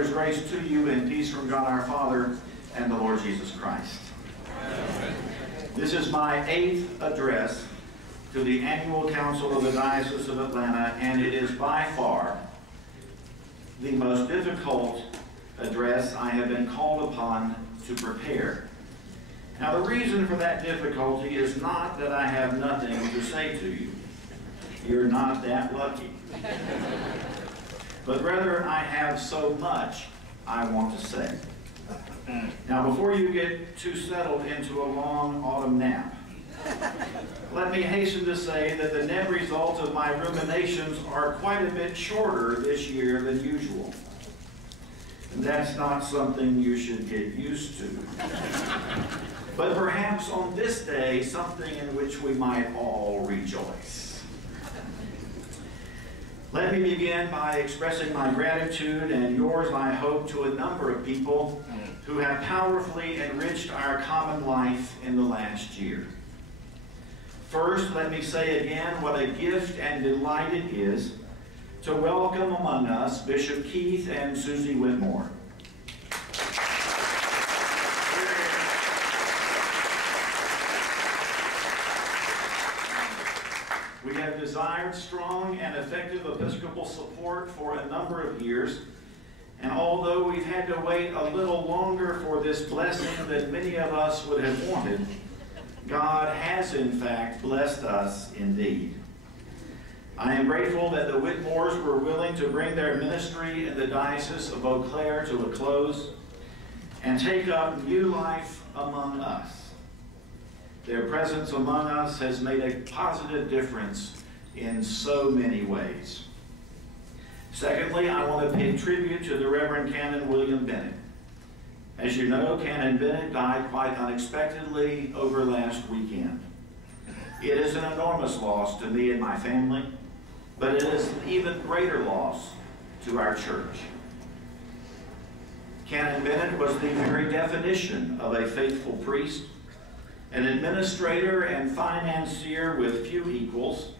Brothers, grace to you and peace from God our Father and the Lord Jesus Christ. Amen. This is my 8th address to the Annual Council of the Diocese of Atlanta, and it is by far the most difficult address I have been called upon to prepare. Now, the reason for that difficulty is not that I have nothing to say to you. You're not that lucky. But rather, I have so much I want to say. Now, before you get too settled into a long autumn nap, let me hasten to say that the net result of my ruminations are quite a bit shorter this year than usual. And that's not something you should get used to. But perhaps on this day, something in which we might all rejoice. Let me begin by expressing my gratitude, and yours, I hope, to a number of people who have powerfully enriched our common life in the last year. First, let me say again what a gift and delight it is to welcome among us Bishop Keith and Susie Whitmore. We have desired strong and effective Episcopal support for a number of years, and although we've had to wait a little longer for this blessing than many of us would have wanted, God has in fact blessed us indeed. I am grateful that the Whitmores were willing to bring their ministry in the Diocese of Eau Claire to a close and take up new life among us. Their presence among us has made a positive difference in so many ways. Secondly, I want to pay tribute to the Reverend Canon William Bennett. As you know, Canon Bennett died quite unexpectedly over last weekend. It is an enormous loss to me and my family, but it is an even greater loss to our church. Canon Bennett was the very definition of a faithful priest, an administrator and financier with few equals,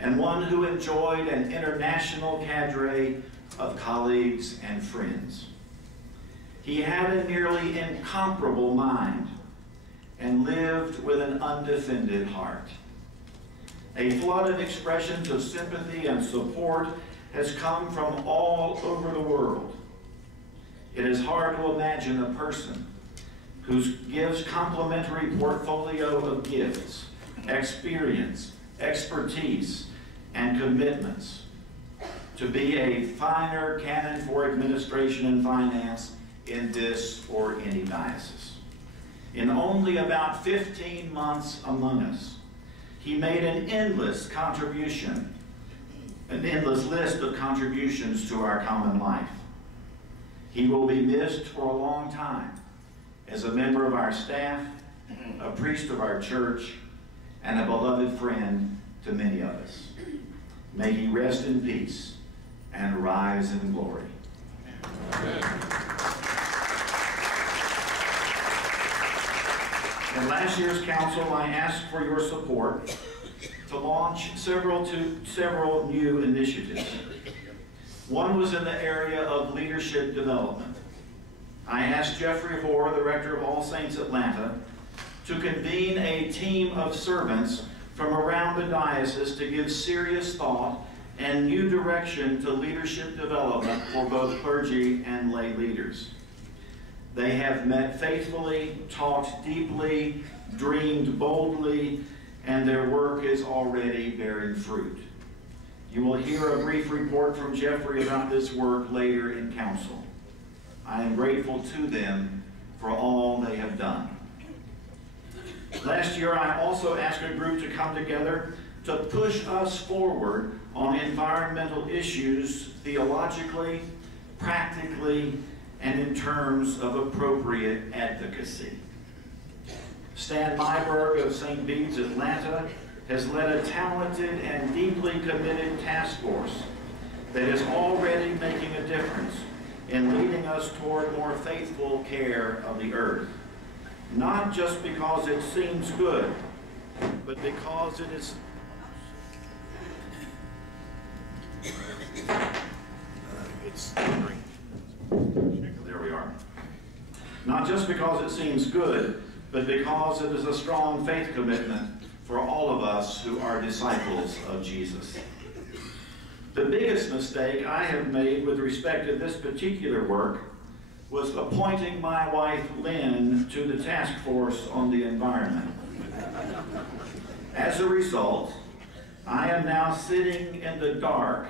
and one who enjoyed an international cadre of colleagues and friends. He had a nearly incomparable mind and lived with an undefended heart. A flood of expressions of sympathy and support has come from all over the world. It is hard to imagine a person who gives complementary portfolio of gifts, experience, expertise, and commitments to be a finer canon for administration and finance in this or any diocese. In only about 15 months among us, he made an endless contribution, an endless list of contributions to our common life. He will be missed for a long time as a member of our staff, a priest of our church, and a beloved friend to many of us. May he rest in peace and rise in glory. Amen. In last year's council, I asked for your support to launch several new initiatives. One was in the area of leadership development. I asked Jeffrey Hoare, the rector of All Saints Atlanta, to convene a team of servants from around the diocese to give serious thought and new direction to leadership development for both clergy and lay leaders. They have met faithfully, talked deeply, dreamed boldly, and their work is already bearing fruit. You will hear a brief report from Jeffrey about this work later in council. I am grateful to them for all they have done. Last year, I also asked a group to come together to push us forward on environmental issues theologically, practically, and in terms of appropriate advocacy. Stan Myberg of St. Bede's, Atlanta, has led a talented and deeply committed task force that is already making a difference in leading us toward more faithful care of the earth. Not just because it seems good, but because it is it's green. There we are. Not just because it seems good, but because it is a strong faith commitment for all of us who are disciples of Jesus. The biggest mistake I have made with respect to this particular work was appointing my wife, Lynn, to the task force on the environment. As a result, I am now sitting in the dark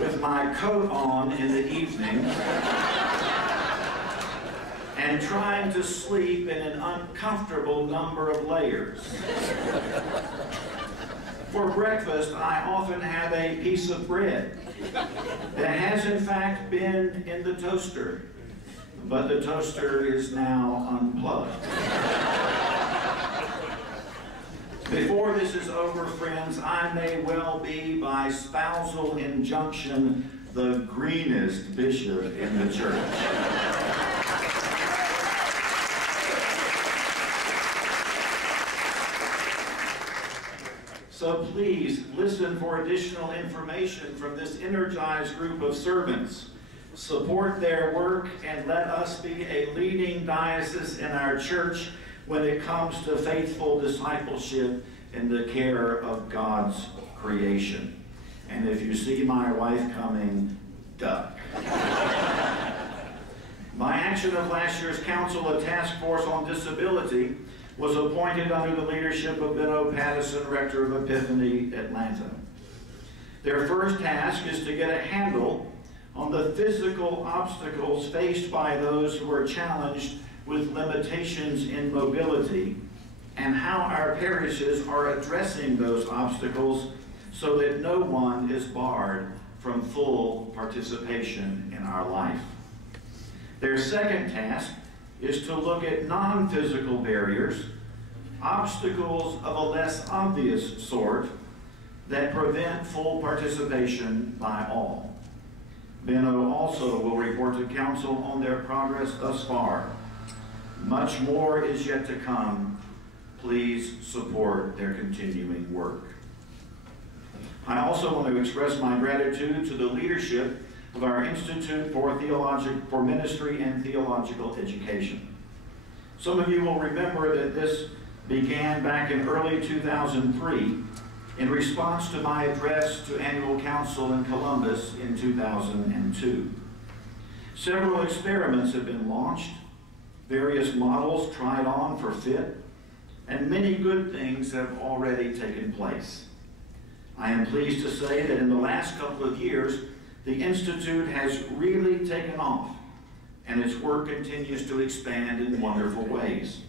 with my coat on in the evening and trying to sleep in an uncomfortable number of layers. For breakfast, I often have a piece of bread that has in fact been in the toaster, but the toaster is now unplugged. Before this is over, friends, I may well be, by spousal injunction, the greenest bishop in the church. So please listen for additional information from this energized group of servants. Support their work and let us be a leading diocese in our church when it comes to faithful discipleship in the care of God's creation. And if you see my wife coming, duck. My action of last year's council, a task force on disability, was appointed under the leadership of Benno Pattison, rector of Epiphany, Atlanta. Their first task is to get a handle on the physical obstacles faced by those who are challenged with limitations in mobility, and how our parishes are addressing those obstacles so that no one is barred from full participation in our life. Their second task is to look at non-physical barriers, obstacles of a less obvious sort that prevent full participation by all. Benno also will report to council on their progress thus far. Much more is yet to come. Please support their continuing work. I also want to express my gratitude to the leadership of our Institute for Ministry and Theological Education. Some of you will remember that this began back in early 2003 in response to my address to annual council in Columbus in 2002. Several experiments have been launched, various models tried on for fit, and many good things have already taken place. I am pleased to say that in the last couple of years, the Institute has really taken off, and its work continues to expand in wonderful ways.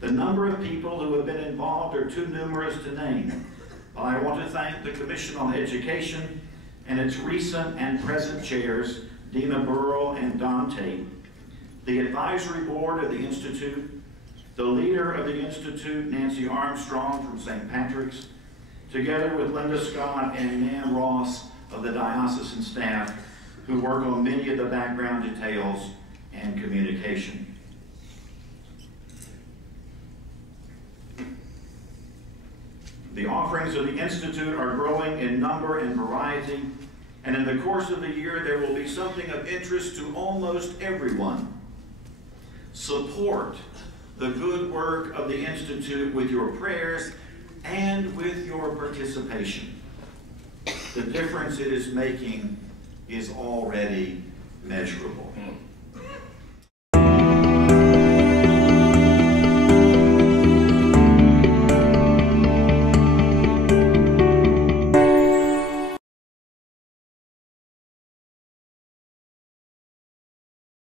The number of people who have been involved are too numerous to name, but I want to thank the Commission on Education and its recent and present chairs, Dina Burrell and Don Tate, the advisory board of the Institute, the leader of the Institute, Nancy Armstrong from St. Patrick's, together with Linda Scott and Nan Ross of the diocesan staff, who work on many of the background details and communication. The offerings of the Institute are growing in number and variety, and in the course of the year there will be something of interest to almost everyone. Support the good work of the Institute with your prayers and with your participation. The difference it is making is already measurable.